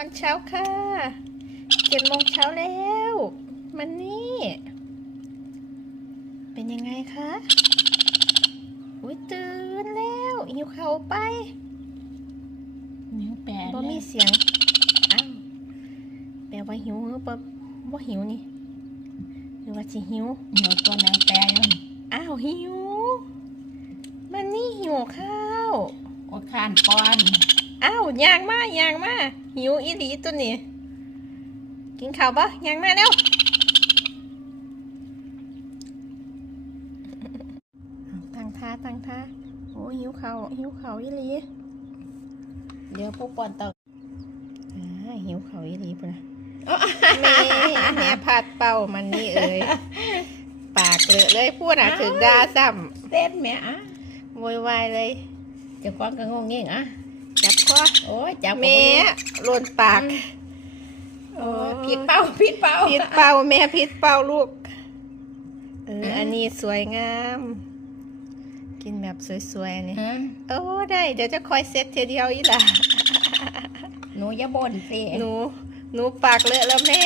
อนเช้าค่ะเจ็ดโมงเช้าแล้ว มันนี่ เป็นยังไงคะอุ้ยตื่นแล้วหิวเขาวไปนิ้วแปะบ่มีเสียงอ้าวแปลว่าหิวหรือบ่บ่หิวนี่หรือว่าสิหิวนิ้วตัวนางแปะยังอ้าวหิว มันนี่หิวข้าวโอดข้านป้อน อ้าวย่างมาย่างมาหิวอีหลีตัวนี้กินข้าวปะย่างมาแล้วตั้งท่าตั้งท่าโอ้หิวข้าวหิวข้าวอีหลีเดี๋ยวผู้ป้อนเต่าอ่าหิวข้าวอีหลีปุ่นนะแม่แม่พัดเป่ามันนี่เอ้ยปากเลอะเลยพูดอะถึงดาซ้เต้นแม่อะำโวยวายเลยเจะคว้าของก็งงเงี้ยอะ จับคอโอ้ยจับแม่โลนปากโอ้ยผิดเป้าผิดเป้าพิษเป่าแม่พิษเป่าลูกเอออะอันนี้สวยงาม กินแบบสวยๆนี่ฮะโอ้ได้เดี๋ยวจะคอยเซ็ตเทเดียวอีหล่ะหนูอย่าบ่นสิหนูหนูปากเลอะแล้วแม่